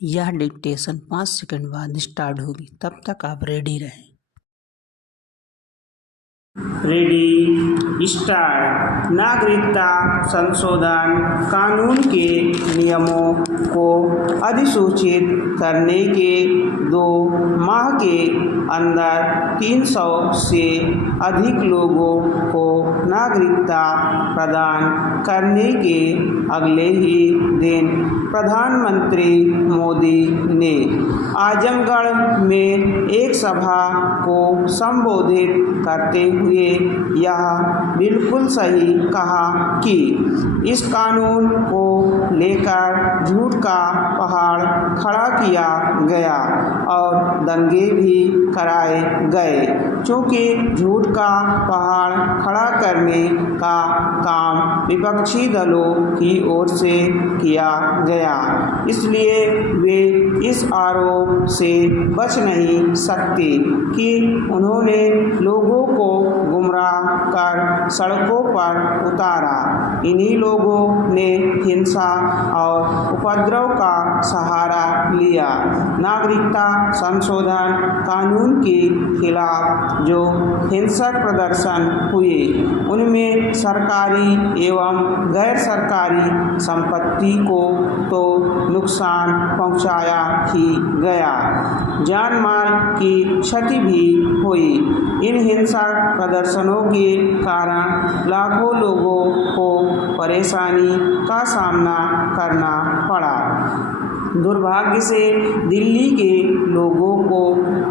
यह dictation 5 second बाद start होगी, तब तक आप रेडी रहें। Ready start. नागरिकता संशोधन कानून के नियमों को अधिसूचित करने के 2 माह के अंदर 300 से अधिक लोगों को नागरिकता प्रदान करने के अगले ही दिन प्रधानमंत्री मोदी ने आजमगढ़ में एक सभा को संबोधित करते हुए यह बिल्कुल सही कहा कि इस कानून को लेकर झूठ का पहाड़ खड़ा किया गया और दंगे भी कराए गए, क्योंकि झूठ का पहाड़ खड़ा करने का काम विपक्षी दलों की ओर से किया गया, इसलिए वे इस आरोप से बच नहीं सकते कि उन्होंने लोगों को गुमराह कर सड़कों पर उतारा। इन्हीं लोगों ने हिंसा और उपद्रव का सहारा लिया। नागरिकता संशोधन कानून के खिलाफ जो हिंसक प्रदर्शन हुए, उनमें सरकारी एवं गैर सरकारी संपत्ति को तो नुकसान पहुंचाया ही गया, जान माल की क्षति भी हुई। इन हिंसक प्रदर्शनों के कारण लाखों लोगों को परेशानी का सामना करना पड़ा। दुर्भाग्य से दिल्ली के लोगों को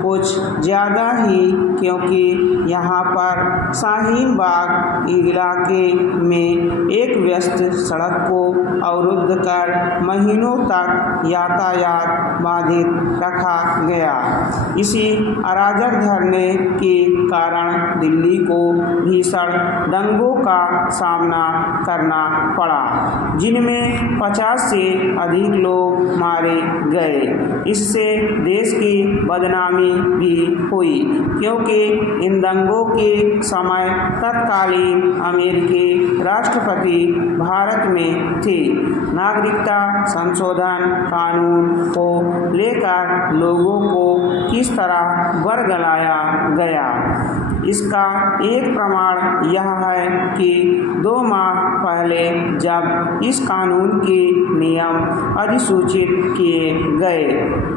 कुछ ज़्यादा ही, क्योंकि यहाँ पर शाहीन बाग इलाके में एक व्यस्त सड़क को अवरुद्ध कर महीनों तक यातायात बाधित रखा गया। इसी अराजक धरने के कारण दिल्ली को भीषण दंगों का सामना करना पड़ा, जिनमें 50 से अधिक लोग मारे गए। इससे देश की बदनामी भी हुई, क्योंकि इन दंगों के समय तत्कालीन अमेरिकी राष्ट्रपति भारत में थे। नागरिकता संशोधन कानून को लेकर लोगों को किस तरह बरगलाया गया, इसका एक प्रमाण यह है कि 2 माह पहले जब इस कानून के नियम अधिसूचित किए गए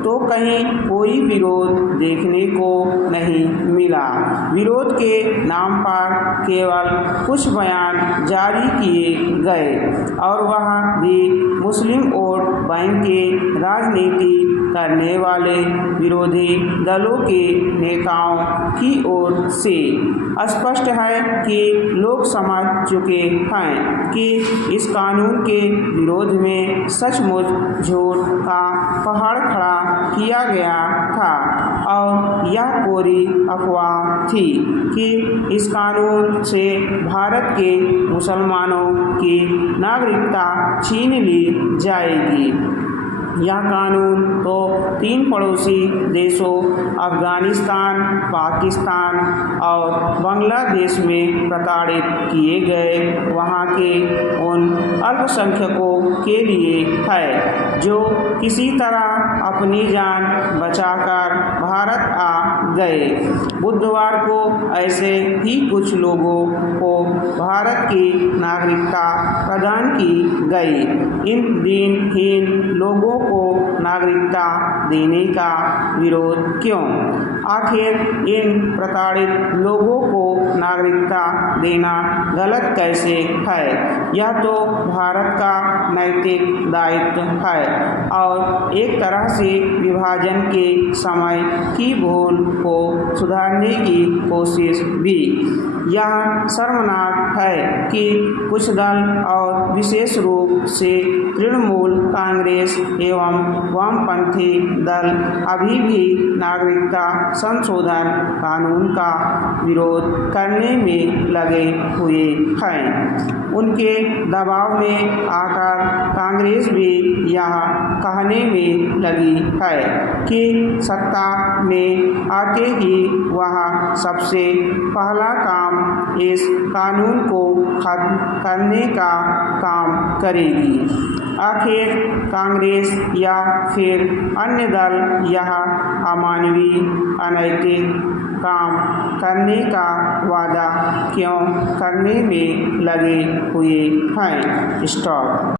तो कहीं कोई विरोध देखने को नहीं मिला। विरोध के नाम पर केवल कुछ बयान जारी किए गए और वह भी मुस्लिम वोट बैंक के राजनीति करने वाले विरोधी दलों के नेताओं की ओर से। स्पष्ट है कि लोग समझ चुके हैं कि इस कानून के विरोध में सचमुच झूठ का पहाड़ खड़ा किया गया था और यह कोरी अफवाह थी कि इस कानून से भारत के मुसलमानों की नागरिकता छीन ली जाएगी। यह कानून तो 3 पड़ोसी देशों अफगानिस्तान, पाकिस्तान और बांग्लादेश में प्रताड़ित किए गए वहाँ के उन अल्पसंख्यकों के लिए है जो किसी तरह अपनी जान बचाकर भारत आ गए। बुधवार को ऐसे ही कुछ लोगों को भारत की नागरिकता प्रदान की गई। इन दिनहीन लोगों को नागरिकता देने का विरोध क्यों? आखिर इन प्रताड़ित लोगों को नागरिकता देना गलत कैसे है? यह तो भारत का नैतिक दायित्व है और एक तरह से विभाजन के समय की भूल को सुधारने की कोशिश भी। यह शर्मनाक है कि कुछ दल और विशेष रूप से तृणमूल कांग्रेस एवं वामपंथी दल अभी भी नागरिकता संशोधन कानून का विरोध करने में लगे हुए हैं। उनके दबाव में आकर कांग्रेस भी यह कहने में लगी है कि सत्ता में आते ही वह सबसे पहला काम इस कानून को खत्म करने का काम करेगी। आखिर कांग्रेस या फिर अन्य दल यह अमानवीय अनैतिक काम करने का वादा क्यों करने में लगे हुए हैं। स्टॉप।